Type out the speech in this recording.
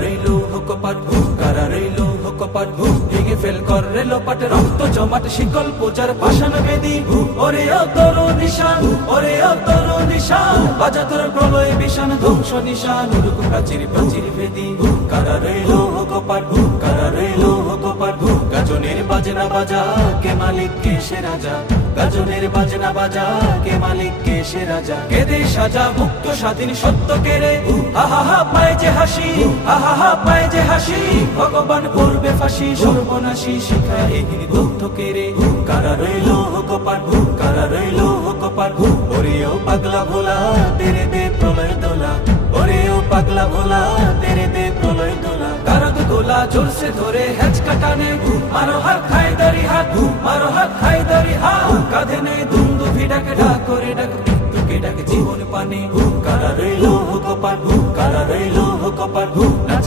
রইলো হুকপাট কারা রইলো হুকপাট ভেঙে ফেল কর রেলোপাট রক্ত জমাট শিকল পূজার পাষাণ বেদী ওরে ও তোর নিশান ওরে ও তোর নিশান বাজা তোর প্রলয় বিশান ধ্বংস নিশান উড়ুক প্রাচীর প্রাচীর বেদী কারা রইলো হুকপাট কারা রইলো হুকপাট গাজনের বাজনা বাজা কে মালিক কে সে রাজা গাজনের বাজনা বাজা কে মালিক কে সে রাজা কেদে সাজা মুক্ত স্বাধীন সত্য কেড়ে আহা হা পায় যে হাসি আহা হা পায় যে হাসি ভগবান করবে ফাঁসি সর্বনাশী শিখায় এগিয়ে তথ্য কেড়ে কারা রইলো হুকপাট কারা রইলো হুকপাট ওরে ও পাগলা ভোলা তেরে দে প্রলয় দোলা ওরে ও পাগলা ভোলা তেরে দে প্রলয় দোলা কারক গোলা জোর সে ধরে হেঁচ কাটানে মারো হাত খাই দারি হাত মারো হাত খাই দারি হাত কাঁধে নেই দুন্দু ভিডাকে ডাক করে ডাক মৃত্যুকে ডাক জীবন পানে কারা রইলো হুকপাট কারা রইলো হুকপাট নাচে